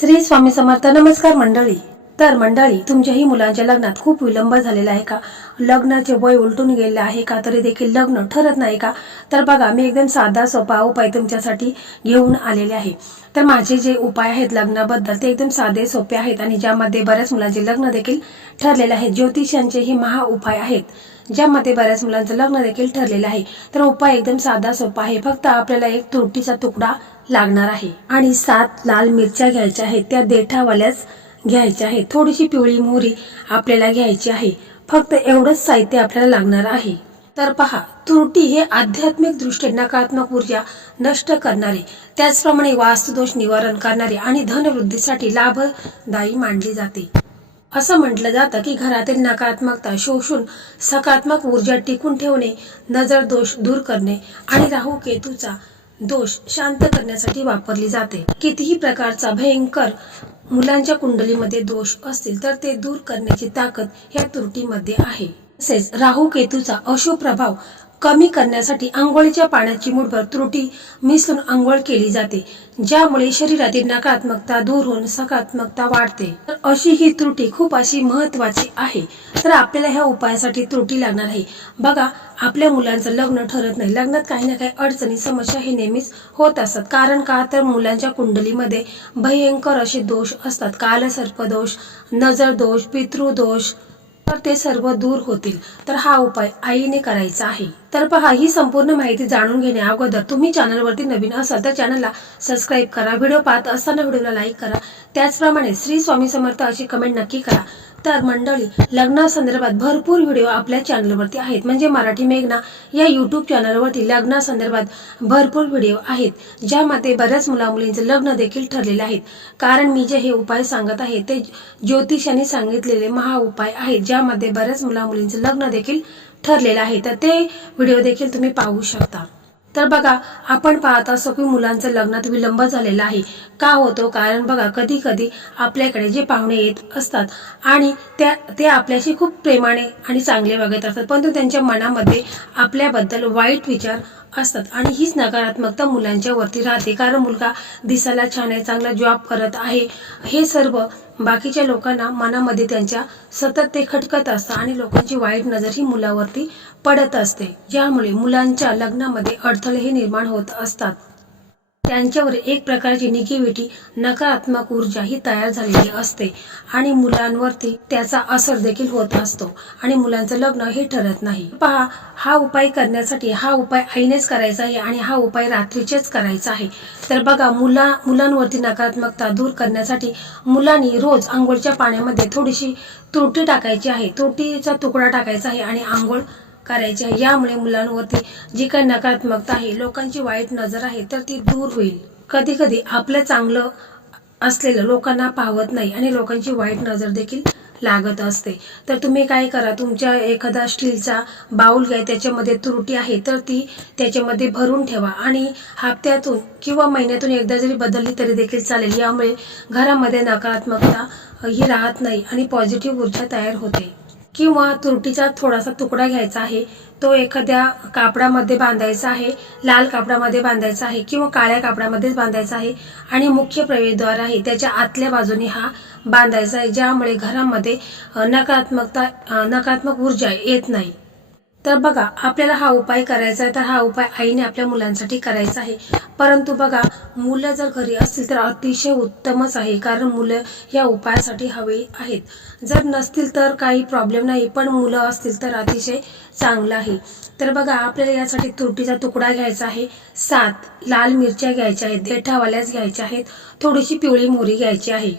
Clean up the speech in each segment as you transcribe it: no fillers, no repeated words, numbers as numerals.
श्री स्वामी समर्थ. नमस्कार मंडळी. तर मंडळी, तुमच्याही मुलांच्या लग्नात खूप विलंब झालेला आहे का? लग्नाचे वय उलटून गेले आहे का? तरी देखील लग्न ठरत नाही का? तर बघा, मी एकदम साधा सोपा उपाय तुमच्यासाठी घेऊन आलेले आहे. तर माझे जे उपाय आहेत लग्नाबद्दल ते एकदम साधे सोपे आहेत आणि ज्यामध्ये बऱ्याच मुलांचे लग्न देखील ठरलेले आहे. ज्योतिषांचे हे महा उपाय आहेत ज्यामध्ये बऱ्याच मुलांचं लग्न देखील ठरलेलं आहे. तर उपाय एकदम साधा सोपा आहे. फक्त आपल्याला एक तुरटीचा तुकडा लागणार आहे आणि 7 लाल मिरच्या घ्यायच्या आहेत. त्या देठावाल्याच घ्यायच्या आहेत. थोडीशी पिवळी मोहरी आपल्याला घ्यायची आहे. फक्त एवढंच साहित्य आपल्याला लागणार आहे. तर पहा, तुरटी हे आध्यात्मिक दृष्टीने नकारात्मक ऊर्जा नष्ट करणारे, त्याचप्रमाणे वास्तुदोष निवारण करणारे आणि धनवृद्धीसाठी लाभदायी मानली जाते. असं म्हटलं जातं की घरातील नकारात्मकता शोषून सकारात्मक ऊर्जा टिकून ठेवणे, नजर दोष दूर करणे आणि राहू केतूचा दोष शांत करण्यासाठी वापरली जाते. कितीही प्रकारचा भयंकर मुलांच्या कुंडलीमध्ये दोष असतील तर ते दूर करण्याची ताकद ह्या तुरटीमध्ये आहे. तसेच राहू केतूचा अशुभ प्रभाव कमी करण्यासाठी आंघोळीच्या पाण्याची मुठभर तुरटी मिसळून आंघोळ केली जाते, ज्यामुळे शरीरातील नकारात्मकता दूर होऊन सकारात्मकता वाढते. तर अशी ही त्रुटी खूप अशी महत्वाची आहे. तर आपल्याला ह्या उपायासाठी त्रुटी लागणार आहे. बघा, आपल्या मुलांचं लग्न ठरत नाही. लग्नात काही ना काही अडचणी समस्या हे नेहमीच होत असतात. कारण का? तर मुलांच्या कुंडलीमध्ये भयंकर असे दोष असतात. कालसर्पदोष, नजर दोष, पितृदोष, तर ते सर्व दूर होतील. तर हा उपाय आईने करायचा आहे. तर पहा, ही संपूर्ण माहिती जाणून घेण्या अगोदर तुम्ही चॅनलवरती नवीन असाल तर चॅनलला सबस्क्राईब करा. व्हिडिओ पाहत असताना व्हिडिओला लाईक करा. त्याचप्रमाणे श्री स्वामी समर्थ अशी कमेंट नक्की करा. तर मंडळी, लग्नासंदर्भात भरपूर व्हिडिओ आपल्या चॅनलवरती आहेत. म्हणजे मराठी मेघना या यूट्यूब चॅनलवरती लग्नासंदर्भात भरपूर व्हिडिओ आहेत ज्यामध्ये बऱ्याच मुलामुलींचे लग्न देखील ठरलेले आहेत. कारण मी जे हे उपाय सांगत आहे ते ज्योतिषांनी सांगितलेले महा उपाय आहेत ज्यामध्ये बऱ्याच मुलामुलींचे लग्न देखील ठरलेलं आहे. तर ते व्हिडिओ देखील तुम्ही पाहू शकता. तर बघा, आपण पाहत असतो की मुलांचं लग्नात विलंब झालेला आहे. का होतो? कारण बघा, कधी कधी आपल्याकडे जे पाहुणे येत असतात आणि ते आपल्याशी खूप प्रेमाने आणि चांगले वागत असतात, परंतु त्यांच्या मनामध्ये आपल्याबद्दल वाईट विचार असतात आणि हीच नकारात्मकता मुलांच्या वरती राहते. कारण मुलगा दिसायला छान आहे, चांगला जॉब करत आहे, हे सर्व बाकीच्या लोकांना मनामध्ये त्यांच्या सतत ते खटकत असतं आणि लोकांची वाईट नजर ही मुलावरती पडत असते, ज्यामुळे मुलांच्या लग्नामध्ये अडथळे निर्माण होत असतात. त्यांच्यावर एक प्रकारची निगेटिव्हिटी, नकारात्मक ऊर्जा ही तयार झालेली असते आणि मुलांवरती त्याचा असर देखील होत असतो आणि मुलांचं लग्न हे ठरत नाही. पहा, हा उपाय करण्यासाठी हा उपाय आईनेच करायचा आहे आणि हा उपाय रात्रीचेच करायचा आहे. तर बघा, मुलांवरती नकारात्मकता दूर करण्यासाठी मुलांनी रोज आंघोळच्या पाण्यामध्ये थोडीशी तुरटी टाकायची आहे. तुरटीचा तुकडा टाकायचा आहे आणि आंघोळ करायची आहे. यामुळे मुलांवरती जी काही नकारात्मकता आहे, लोकांची वाईट नजर आहे, तर ती दूर होईल. कधी कधी आपलं चांगलं असलेलं लोकांना पाहत नाही आणि लोकांची वाईट नजर देखील लागत असते. तर तुम्ही काय करा, तुमच्या एखादा स्टीलचा बाउल घ्या, त्याच्यामध्ये तुरटी आहे तर ती त्याच्यामध्ये भरून ठेवा आणि हप्त्यातून किंवा महिन्यातून एकदा जरी बदलली तरी देखील चालेल. यामुळे घरामध्ये नकारात्मकता ही राहत नाही आणि पॉझिटिव्ह ऊर्जा तयार होते. किंवा तुरटीचा थोडासा तुकडा घ्यायचा आहे, तो एखाद्या कापडामध्ये बांधायचा आहे, लाल कापडामध्ये बांधायचा आहे किंवा काळ्या कापडामध्येच बांधायचा आहे आणि मुख्य प्रवेशद्वार आहे त्याच्या आतल्या बाजूने हा बांधायचा आहे, ज्यामुळे घरामध्ये नकारात्मक ऊर्जा येत नाही. तर बघा, आपल्याला हा उपाय करायचा आहे. तर हा उपाय आईने आपल्या मुलांसाठी करायचा आहे. परंतु बघा, मुलं जर घरी असतील तर अतिशय उत्तमच आहे, कारण मुलं या उपायासाठी हवी आहेत. जर नसतील तर काही प्रॉब्लेम नाही, पण मुलं असतील तर अतिशय चांगलं आहे. तर बघा, आपल्याला यासाठी तुरटीचा तुकडा घ्यायचा आहे, 7 लाल मिरच्या घ्यायच्या आहेत, देठावाल्याच घ्यायच्या आहेत, थोडीशी पिवळी मोहरी घ्यायची आहे.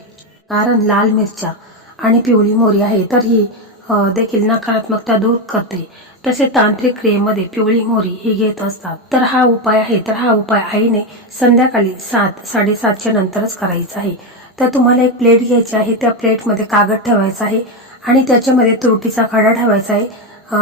कारण लाल मिरच्या आणि पिवळी मोहरी आहे तर ही देखील नकारात्मकता दूर करते. तसे तांत्रिक क्रियेमध्ये पिवळी मोहरी ही घेत असतात. तर हा उपाय आहे. तर हा उपाय आईने संध्याकाळी 7-7:30च्या नंतरच करायचा आहे. तर तुम्हाला एक प्लेट घ्यायची आहे, त्या प्लेटमध्ये कागद ठेवायचा आहे आणि त्याच्यामध्ये तुरटीचा खडा ठेवायचा आहे,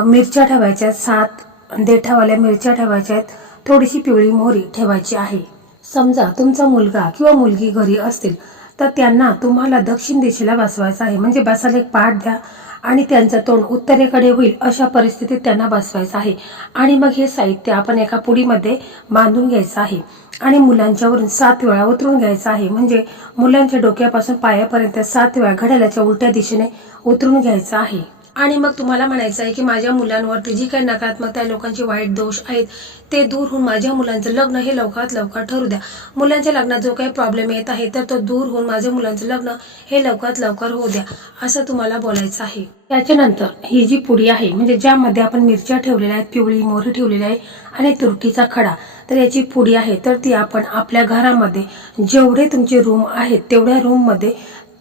मिरच्या ठेवायच्या, 7 देठावाल्या मिरच्या ठेवायच्या आहेत, थोडीशी पिवळी मोहरी ठेवायची आहे. समजा तुमचा मुलगा किंवा मुलगी घरी असतील तर त्यांना तुम्हाला दक्षिण दिशेला बसवायचं आहे. म्हणजे बसायला एक पाट द्या आणि त्यांचं तोंड उत्तरेकडे होईल अशा परिस्थितीत त्यांना बसवायचं आहे. आणि मग हे साहित्य आपण एका पुडीमध्ये बांधून घ्यायचं आहे आणि मुलांच्यावरून 7 वेळा उतरून घ्यायचं आहे. म्हणजे मुलांच्या डोक्यापासून पायापर्यंत 7 वेळा घड्याळाच्या उलट्या दिशेने उतरून घ्यायचं आहे. आणि मग तुम्हाला म्हणायचं आहे की माझ्या मुलांवरती जी काही नकारात्मकता लोकांचे वाईट दोष आहेत ते दूर होऊन माझ्या मुलांचं लग्न हे लवकरात लवकर ठरू द्या. मुलांच्या लग्नात जो काही प्रॉब्लेम येत आहे तर तो दूर होऊन माझ्या मुलांचं लग्न हे लवकरात लवकर होऊ द्या असं तुम्हाला बोलायचं आहे. त्याच्यानंतर ही जी पुडी आहे म्हणजे ज्यामध्ये आपण मिरच्या ठेवलेल्या आहेत, पिवळी मोहरी ठेवलेली आहे आणि तुरटीचा खडा, तर याची पुडी आहे तर ती आपण आपल्या घरामध्ये जेवढे तुमचे रूम आहेत तेवढ्या रूममध्ये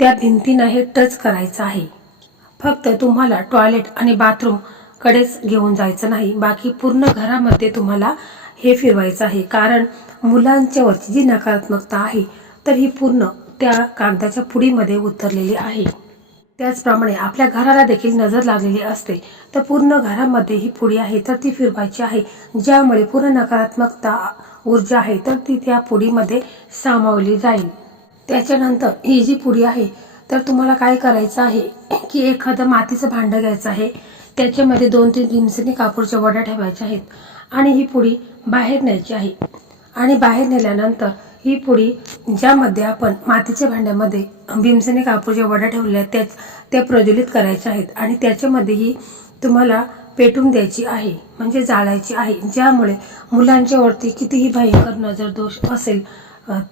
त्या भिंतींना हे टच करायचं आहे. फक्त तुम्हाला टॉयलेट आणि बाथरूम कडेच घेऊन जायचं नाही, बाकी पूर्ण घरामध्ये तुम्हाला हे फिरवायचं आहे. कारण मुलांच्या वरची जी नकारात्मकता आहे तर ही पूर्ण त्या कागदाच्या पुडीमध्ये उतरलेली आहे. त्याचप्रमाणे आपल्या घराला देखील नजर लागलेली असते तर पूर्ण घरामध्ये ही पुडी आहे तर ती फिरवायची आहे, ज्यामुळे पूर्ण नकारात्मकता ऊर्जा आहे तर ती त्या पुडीमध्ये सामावली जाईल. त्याच्यानंतर ही जी पुडी आहे तर तुम्हाला काय करायचं आहे की एखादं मातीचं भांडं घ्यायचं आहे, त्याच्यामध्ये 2-3 भीमसेनी कापूरच्या वड्या ठेवायच्या आहेत आणि ही पुडी बाहेर न्यायची आहे. आणि बाहेर नेल्यानंतर ही पुडी ज्यामध्ये आपण मातीच्या भांड्यामध्ये भीमसेनी कापूरच्या वड्या ठेवलेल्या आहेत त्या प्रज्वलित करायच्या आहेत आणि त्याच्यामध्येही तुम्हाला पेटून द्यायची आहे म्हणजे जाळायची आहे, ज्यामुळे मुलांच्या वरती कितीही भयंकर नजर दोष असेल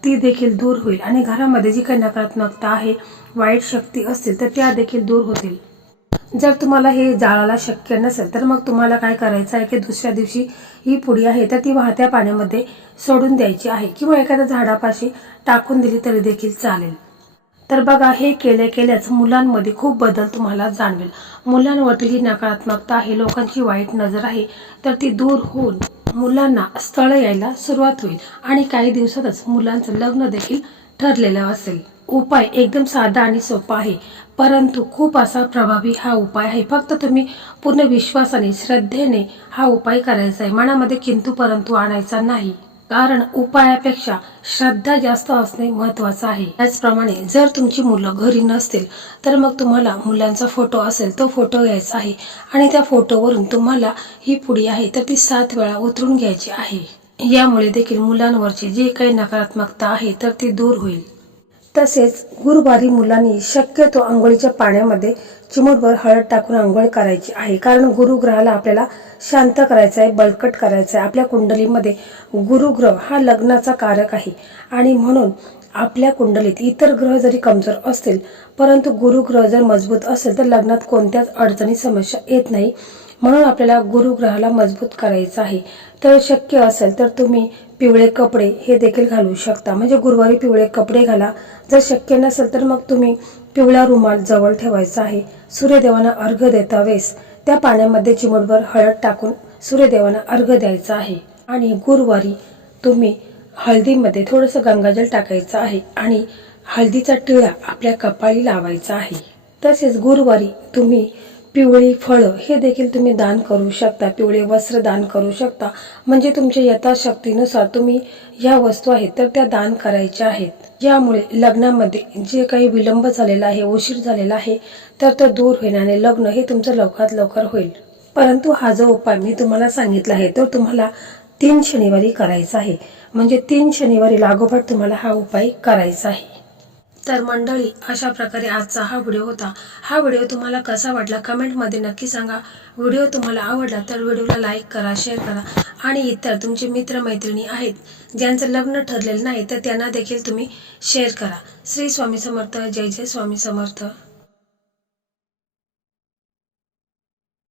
ती देखील दूर होईल आणि घरामध्ये जी काही नकारात्मकता आहे, वाईट शक्ती असतील तर त्या देखील दूर होतील. जर तुम्हाला हे जाळायला शक्य नसेल तर मग तुम्हाला काय करायचं आहे की दुसऱ्या दिवशी ही पुडी आहे तर ती वाहत्या पाण्यामध्ये सोडून द्यायची आहे किंवा एखाद्या झाडापाशी टाकून दिली तरी देखील चालेल. तर बघा, हे केल्याच मुलांमध्ये खूप बदल तुम्हाला जाणवेल. मुलांवरती जी नकारात्मकता आहे, लोकांची वाईट नजर आहे तर ती दूर होऊन मुलांना स्थळ यायला सुरुवात होईल आणि काही दिवसातच मुलांचं लग्न देखील ठरलेलं असेल. उपाय एकदम साधा आणि सोपा आहे, परंतु खूप असा प्रभावी हा उपाय आहे. फक्त तुम्ही पूर्ण विश्वासाने श्रद्धेने हा उपाय करायचा आहे, मनामध्ये किंतु परंतु आणायचा नाही. कारण उपायापेक्षा श्रद्धा जास्त असणे महत्वाचं आहे. त्याचप्रमाणे जर तुमची मुलं घरी नसतील तर मग तुम्हाला मुलांचा फोटो असेल तो फोटो घ्यायचा आहे आणि त्या फोटोवरून तुम्हाला ही पुडी आहे तर ती 7 वेळा उतरून घ्यायची आहे. यामुळे देखील मुलांवरची जी काही नकारात्मकता आहे तर ती दूर होईल. तसेच गुरुवारी मुलांनी शक्यतो आंघोळीच्या पाण्यामध्ये चिमूटभर हळद टाकून आंघोळ करायची आहे. कारण गुरुग्रहाला आपल्याला शांत करायचं आहे, बळकट करायचं आहे. आपल्या कुंडलीमध्ये गुरुग्रह हा लग्नाचा कारक आहे आणि म्हणून आपल्या कुंडलीत इतर ग्रह जरी कमजोर असतील परंतु गुरुग्रह जर मजबूत असेल तर लग्नात कोणत्याच अडचणी समस्या येत नाही. म्हणून आपल्याला गुरुग्रहाला मजबूत करायचं आहे. तर शक्य असेल तर तुम्ही पिवळे कपडे हे देखील घालू शकता, म्हणजे गुरुवारी पिवळे कपडे घाला. जर शक्य नसेल तर मग तुम्ही पिवळा रुमाल जवळ ठेवायचा आहे. सूर्यदेवांना अर्घ्य देता वेळेस त्या पाण्यामध्ये चिमूटभर हळद टाकून सूर्यदेवांना अर्घ्य द्यायचा आहे. आणि गुरुवारी तुम्ही हळदीमध्ये थोडंसं गंगाजल टाकायचं आहे आणि हळदीचा टिळा आपल्या कपाळी लावायचा आहे. तसेच गुरुवारी तुम्ही पिवळी फळं हे देखील तुम्ही दान करू शकता, पिवळे वस्त्र दान करू शकता. म्हणजे तुमच्या यथाशक्तीनुसार तुम्ही ह्या वस्तू आहेत तर त्या दान करायच्या आहेत. यामुळे लग्नामध्ये जे काही विलंब झालेला आहे, उशीर झालेला आहे तर तो दूर होईल आणि लग्न हे तुमचं लवकरात लवकर होईल. परंतु हा जो उपाय मी तुम्हाला सांगितला आहे तो तुम्हाला 3 शनिवारी करायचा आहे. म्हणजे 3 शनिवारी लागोपाठ तुम्हाला हा उपाय करायचा आहे. तर मंडळी, अशा प्रकारे आजचा हा व्हिडिओ होता. हा व्हिडिओ तुम्हाला कसा वाटला कमेंटमध्ये नक्की सांगा. व्हिडिओ तुम्हाला आवडला तर व्हिडिओला लाईक करा, शेअर करा आणि इतर तुमचे मित्रमैत्रिणी आहेत ज्यांचं लग्न ठरलेलं नाही तर त्यांना देखील तुम्ही शेअर करा. श्री स्वामी समर्थ. जय जय स्वामी समर्थ.